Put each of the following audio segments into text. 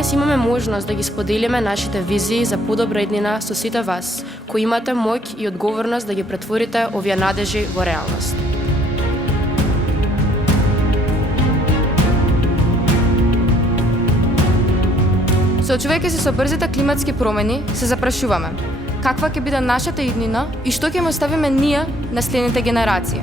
денес имаме можност да ги споделиме нашите визии за подобра иднина со сите вас, кои имате моќ и одговорност да ги претворите овие надежи во реалност. Соочувајќи се со брзите климатски промени, се запрашуваме каква ќе биде нашата иднина и што ќе му оставиме ние на следните генерации.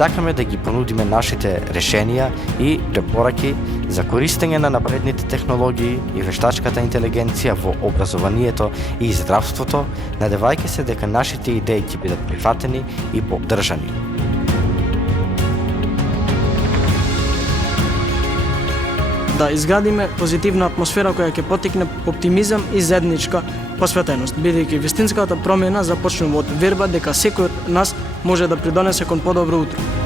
Сакаме да ги понудиме нашите решенија и препораки за користење на напредните технологии и вештачката интелигенција во образованието и здравството, надевајќи се дека нашите идеи ќе бидат прифатени и поддржани. Да изградиме позитивна атмосфера која ќе поттикне оптимизам и заедничка посветеност, бидејќи вистинската промена започнува од верба дека секој од нас може да придонесе кон подобро утро.